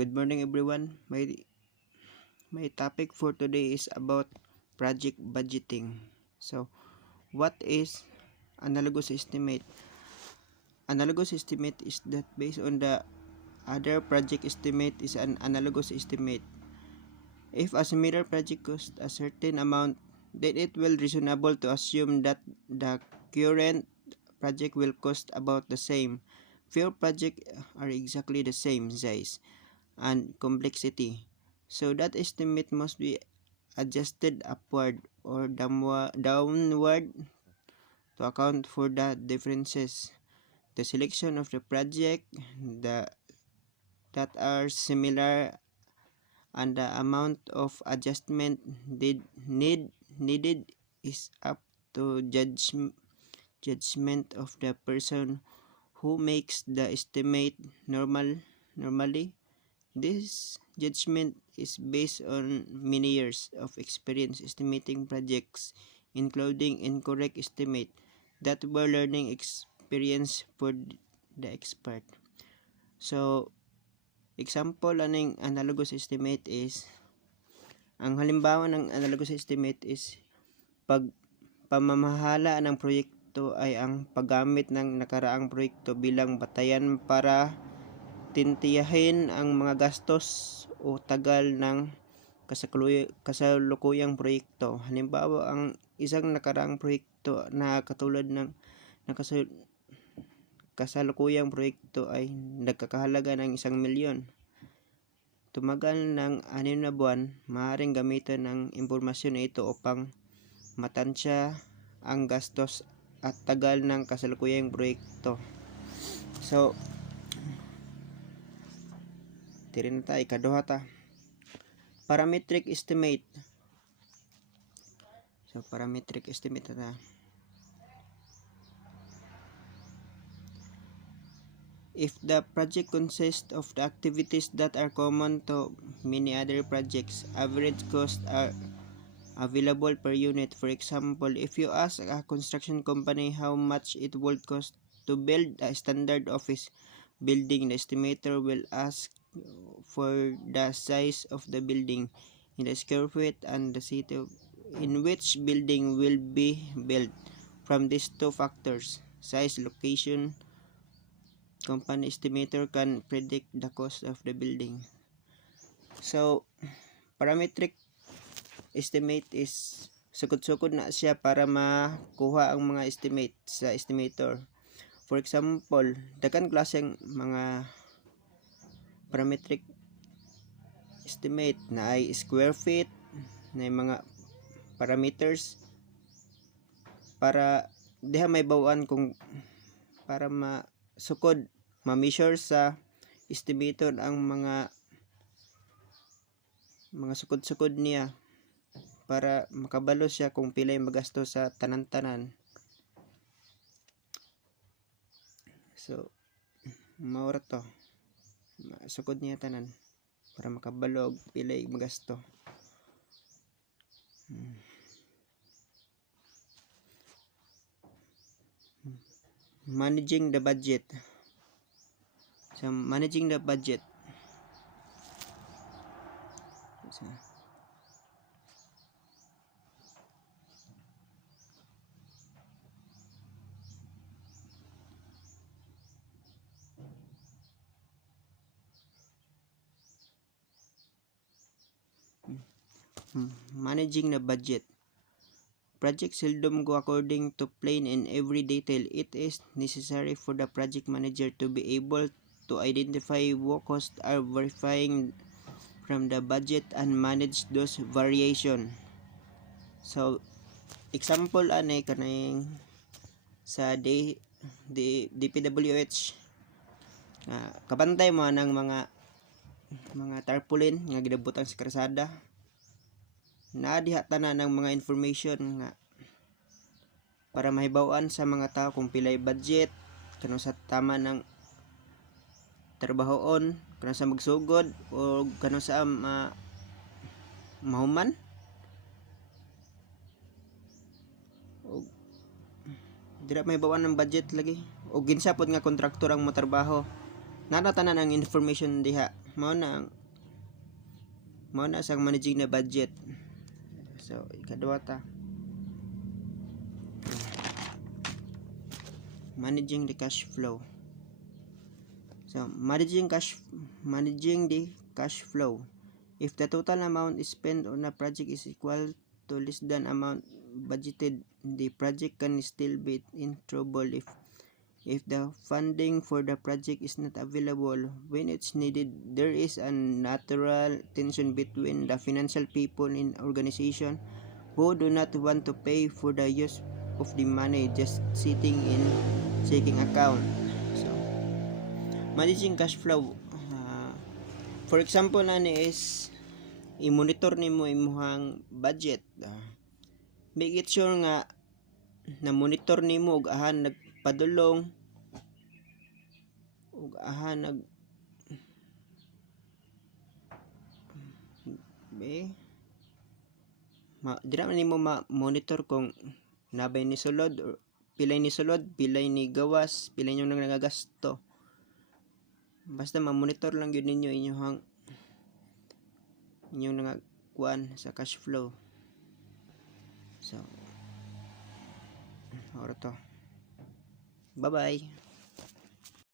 Good morning everyone. My topic for today is about project budgeting. So, what is analogous estimate? Analogous estimate is that based on the other project estimate is an analogous estimate. If a similar project costs a certain amount, then it will reasonable to assume that the current project will cost about the same. Few projects are exactly the same size and complexity, so that estimate must be adjusted upward or downward to account for the differences. The selection of the project that are similar and the amount of adjustment needed is up to judgment of the person who makes the estimate. Normally, this judgment is based on many years of experience estimating projects, including incorrect estimate that were learning experience for the expert. So, example aning analogous estimate is, ang halimbawa ng analogous estimate is pamamahala ng proyekto ay ang paggamit ng nakaraang proyekto bilang batayan para tintiyahin ang mga gastos o tagal ng kasalukuyang proyekto. Halimbawa, ang isang nakaraang proyekto na katulad ng kasalukuyang proyekto ay nagkakahalaga ng 1,000,000. Tumagal ng 6 na buwan, maaaring gamitan ng impormasyon na ito upang matansya ang gastos at tagal ng kasalukuyang proyekto. So, tiri na tayo, ikaduha ta. Parametric estimate. So, parametric estimate na. If the project consists of the activities that are common to many other projects, average costs are available per unit. For example, if you ask a construction company how much it would cost to build a standard office building, the estimator will ask for the size of the building in the square feet and the city in which building will be built. From these two factors, size, location, company estimator can predict the cost of the building. So, parametric estimate is sukod-sukod na siya para makuha ang mga estimate sa estimator. For example, daghang klaseng mga parametric estimate na ay square feet, na mga parameters para diha may bawaan kung para masukod ma-measure sa estimator ang mga sukod-sukod niya para makabalo siya kung pila yung magasto sa tanan-tanan. So, maura to, sukod niya tanan para makabalo pila yung magasto. Managing the budget. So, managing the budget. So, managing the budget. Projects seldom go according to plan in every detail. It is necessary for the project manager to be able to identify what costs are verifying from the budget and manage those variation. So, example ani kaning sa DPWH, kabantay mo ng mga tarpaulin nga gidabutang sa kalsada. Naadiha tanan ng mga information nga para mahibaw-an sa mga tao kung pilay budget, kano sa tama ng trabahoon, kano sa magsugod o kano sa mahuman. O dira mahibaw-an ng budget lagi o ginsapod nga kontraktor ang motrabaho. Nana tanan ang information diha mao na sa managing na budget. So ikaduha ta, managing the cash flow. So managing the cash flow. If the total amount spent on a project is equal to less than amount budgeted, the project can still be in trouble if the funding for the project is not available when it's needed. There is a natural tension between the financial people in organization who do not want to pay for the use of the money just sitting in checking account. So managing cash flow, for example is i-monitor nimo imong budget. Make it sure nga na monitor nimo ug ahan nagpadulong ug ahan dira nimo ma-monitor kung nabay ni sulod or pilay ni sulod, pilay ni gawas, pilay nyo nang nagagasto. Basta ma-monitor lang yun ninyo inyong nagakuan sa cash flow. So ora to, bye bye.